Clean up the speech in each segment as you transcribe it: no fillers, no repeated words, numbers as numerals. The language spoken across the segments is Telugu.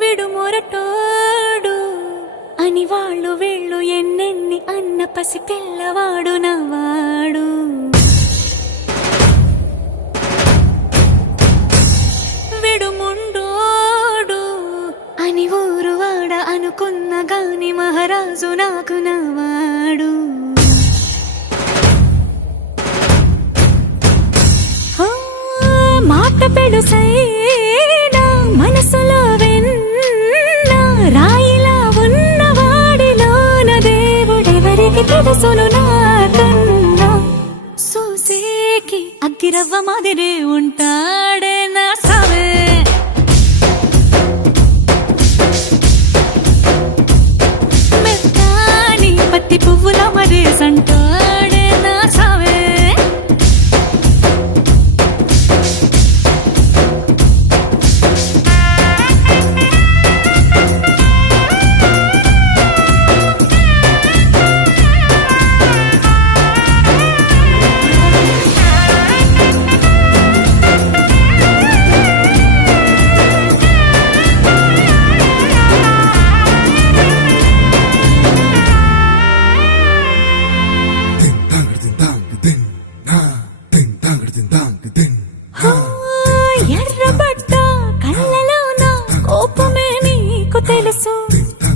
విడు మొరటోడు అని వాళ్ళు వీళ్ళు ఎన్నెన్ని అన్న పసి పిల్లవాడు నవ్వాడు. విడు ముండోడు అని ఊరు వాడ అనుకున్న గాని మహారాజు నాకు నవ్వాడు. మాట పెడుసైనా మనసులో వెన్న రాయిలా ఉన్నవాడిలోన దేవుడెవరికి తెలుసును నాకన్నా. సూసేకి అగ్గిరవ్వ మాదిరి ఉంటాడే నా సావే. మెత్తాని పత్తి పువ్వుల మరేసంటాడే నా సావే. ఎర్రబడ్డ కళ్ళలోన కోపమే నీకు తెలుసు,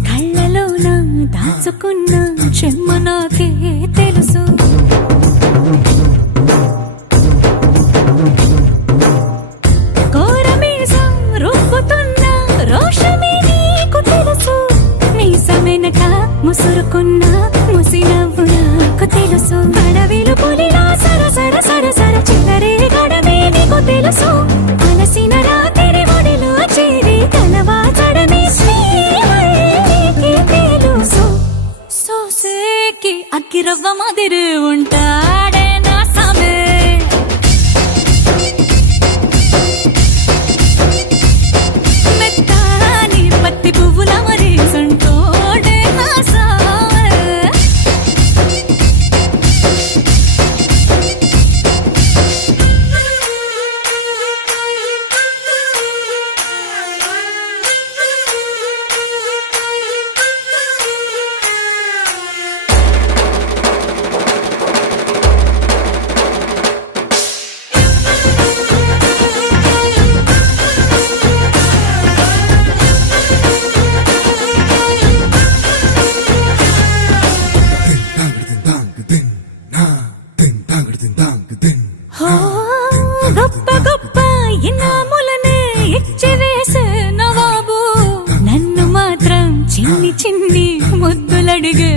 కళ్ళలోన దాచుకున్న చెమ్మ నాకే తెలుసు. కోరమీసం రుబ్బుతున్న రోషమే నీకు తెలుసు, మీసమెనక ముసురుకున్న ముసినవ్వు నాకు తెలుసు. అడవిలు పులిలా సరసర సరసర చిల్లరే గడమే నీకు తెలుసు, అలసిన రాత్రి ఒడిలో చేరి కలవాచడమే శ్రీవల్లికి తెలుసు. సోసేకి అగ్గిరవ్వ మాదిరి ఉంటాడే నా సామే. మెత్తాని పత్తి పువ్వుల మరేసంటోడే నా సామే. గొప్ప గొప్ప ఇనాములనే ఇచ్చి వేసే నవాబు నన్ను మాత్రం చిన్ని చిన్ని ముద్దులడిగే